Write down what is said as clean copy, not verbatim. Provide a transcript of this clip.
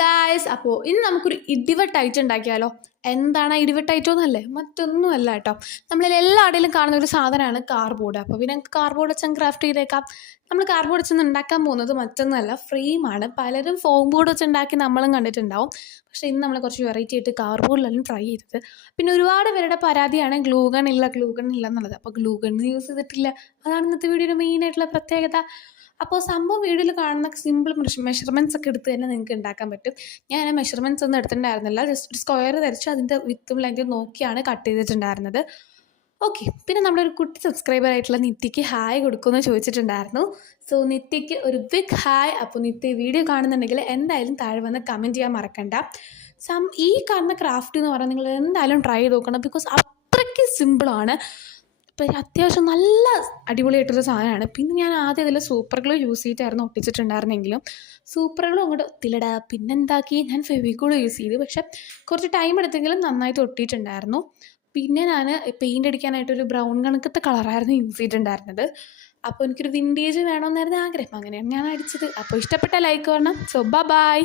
Guys, അപ്പോൾ ഇന്ന് നമുക്കൊരു ഇടിവെട്ടൈറ്റം ഉണ്ടാക്കിയാലോ. എന്താണ് ഇടിവെട്ടൈറ്റം എന്നല്ലേ, മറ്റൊന്നുമല്ല കേട്ടോ. നമ്മളിൽ എല്ലായിടയിലും കാണുന്ന ഒരു സാധനമാണ് കാർഡ്ബോർഡ്. അപ്പോൾ പിന്നെ കാർഡ്ബോർഡ് വെച്ചാൽ ക്രാഫ്റ്റ് ചെയ്തേക്കാം. നമ്മൾ കാർഡ്ബോർഡ് വെച്ച് ഉണ്ടാക്കാൻ പോകുന്നത് മറ്റൊന്നുമല്ല, ഫ്രെയിമാണ്. പലരും ഫോം ബോർഡ് വെച്ച് ഉണ്ടാക്കി നമ്മളും കണ്ടിട്ടുണ്ടാവും. പക്ഷേ ഇന്ന് നമ്മൾ കുറച്ച് വെറൈറ്റി ആയിട്ട് കാർഡ്ബോർഡിലെല്ലാം ട്രൈ ചെയ്തത്. പിന്നെ ഒരുപാട് പേരുടെ പരാതിയാണ് ഗ്ലൂഗൺ ഇല്ല എന്നുള്ളത്. അപ്പോൾ ഗ്ലൂഗൺ യൂസ് ചെയ്തിട്ടില്ല. അതാണ് ഇന്നത്തെ വീഡിയോയുടെ മെയിനായിട്ടുള്ള പ്രത്യേകത. അപ്പോൾ സംഭവം വീഡിയോയിൽ കാണുന്ന സിമ്പിൾ മെഷർമെൻറ്റ്സ് ഒക്കെ എടുത്ത് തന്നെ നിങ്ങൾക്ക് ഉണ്ടാക്കാൻ പറ്റും. ഞാൻ മെഷർമെൻറ്റ്സ് ഒന്നും എടുത്തിട്ടുണ്ടായിരുന്നില്ല. ജസ്റ്റ് ഒരു സ്ക്വയർ ധരിച്ച് അതിൻ്റെ വിത്തും ലെങ്തും നോക്കിയാണ് കട്ട് ചെയ്തിട്ടുണ്ടായിരുന്നത്. ഓക്കെ, പിന്നെ നമ്മുടെ ഒരു കുട്ടി സബ്സ്ക്രൈബർ ആയിട്ടുള്ള നിത്യയ്ക്ക് ഹായ് കൊടുക്കുമെന്ന് ചോദിച്ചിട്ടുണ്ടായിരുന്നു. സോ നിത്യയ്ക്ക് ഒരു ബിഗ് ഹായ്. അപ്പോൾ നിത്യ വീഡിയോ കാണുന്നുണ്ടെങ്കിൽ എന്തായാലും താഴെ വന്ന് കമൻറ്റ് ചെയ്യാൻ മറക്കണ്ട. ഈ കാണുന്ന ക്രാഫ്റ്റ് എന്ന് പറഞ്ഞാൽ നിങ്ങൾ എന്തായാലും ട്രൈ ചെയ്ത് നോക്കണം. ബിക്കോസ് അത്രയ്ക്ക് സിമ്പിളാണ്. ഇപ്പം അത്യാവശ്യം നല്ല അടിപൊളിയായിട്ടൊരു സാധനമാണ്. പിന്നെ ഞാൻ ആദ്യം അതിൽ സൂപ്പർ ഗ്ലൂ യൂസ് ചെയ്തിട്ടായിരുന്നു ഒട്ടിച്ചിട്ടുണ്ടായിരുന്നെങ്കിലും സൂപ്പർ ഗ്ലൂ അങ്ങോട്ട് ഒത്തില്ലടാ. പിന്നെ എന്താക്കി, ഞാൻ ഫെവിക്കോൾ യൂസ് ചെയ്തു. പക്ഷെ കുറച്ച് ടൈം എടുത്തെങ്കിലും നന്നായിട്ട് ഒട്ടിയിട്ടുണ്ടായിരുന്നു. പിന്നെ ഞാൻ പെയിൻ്റ് അടിക്കാനായിട്ടൊരു ബ്രൗൺ കണക്കത്തെ കളറായിരുന്നു യൂസ് ചെയ്തിട്ടുണ്ടായിരുന്നത്. അപ്പോൾ എനിക്കൊരു വിൻറ്റേജ് വേണമെന്നായിരുന്നു ആഗ്രഹം. അങ്ങനെയാണ് ഞാൻ അടിച്ചത്. അപ്പോൾ ഇഷ്ടപ്പെട്ട ലൈക്ക് പറഞ്ഞാൽ. So by.